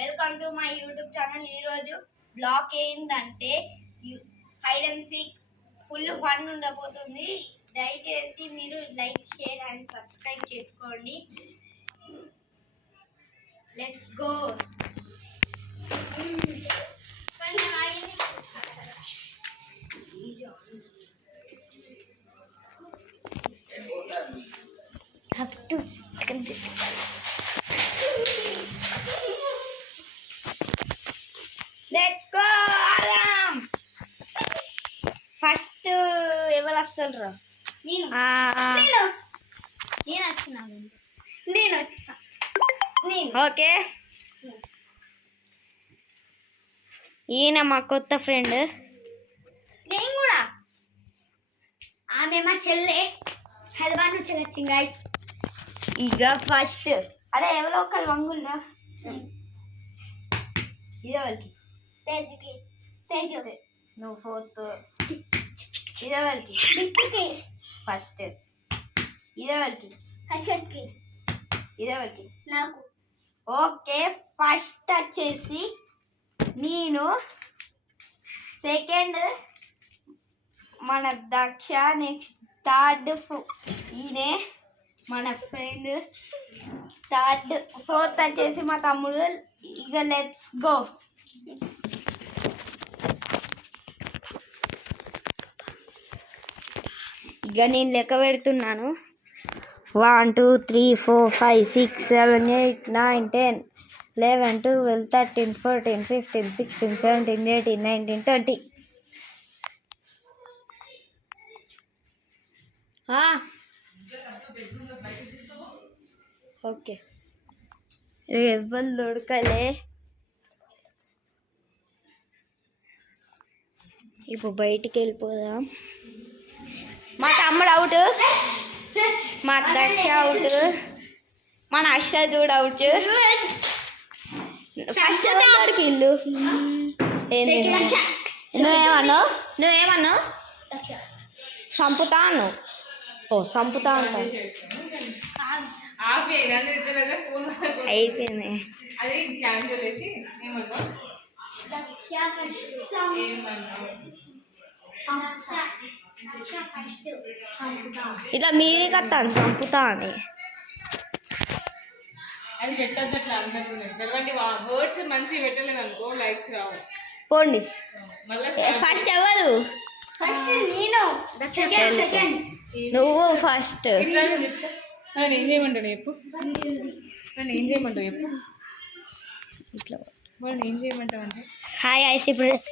Welcome to my YouTube channel. ఈరోజు blog ఏంటంటే hide and seek full fun ఉండబోతుంది. దయచేసి మీరు లైక్, షేర్ అండ్ సబ్స్క్రైబ్ చేసుకోండి. Let's go. లెట్స్ గో ఆరామ్. ఫస్ట్ ఎవరు వస్తారు? నేను వచ్చిన. ఓకే, ఈయన మా కొత్త ఫ్రెండ్. నేను కూడా. ఆమె మా చెల్లె. హైదరాబాద్ నుంచి వచ్చింది గైస్. ఇక ఫస్ట్ అరే ఎవరో ఒకరు వంగులరా. ఇదెవరికి? నువ్వు ఫోర్త్. ఇదెవరికి? ఫస్ట్. ఇదెవరికి? ఇదెవరికి? నాకు. ఓకే, ఫస్ట్ వచ్చేసి నేను, సెకండ్ మన దక్ష, నెక్స్ట్ థర్డ్ ఈయనే మన ఫ్రెండ్, థర్డ్ ఫోర్త్ వచ్చేసి మా తమ్ముడు. ఇక లెట్స్ గో. ఇక నేను లెక్క పెడుతున్నాను. 1 2 3 4 5 6 7 8 9 10 11 12 13 14 15 16 17 18 19 20. ఓకే, ఎవరు దొరకలే. ఇప్పుడు బయటికి వెళ్ళిపోదాం. మా తమ్ముడు అవుట్, మా దక్ష అవుట్, మన అశ్వద్ కూడా అవుట్. ఫస్ట్ ఇల్లు నువ్వేమన్నావు? చంపుతా అన్నావు. ఓ చంపుతా అన్నావు. అయిపోయింది. ఇట్లా మీది కట్టాను చంపుతా అని. అది పెట్టద్దు అట్లా అందరూ. వర్డ్స్ మంచిగా పెట్టలేదు అనుకో లైక్స్ రావు. పోండి. ఫస్ట్ ఎవరు? ఫస్ట్ నేను. నువ్వు ఫస్ట్. నన్ను ఏం చేయమంటావు చెప్పు. నన్ను ఏం చేయమంటావు చెప్పు. ఇట్లా వాళ్ళు ఏం చేయమంటావు అంటే హాయ్ ఐస్. ఇప్పుడు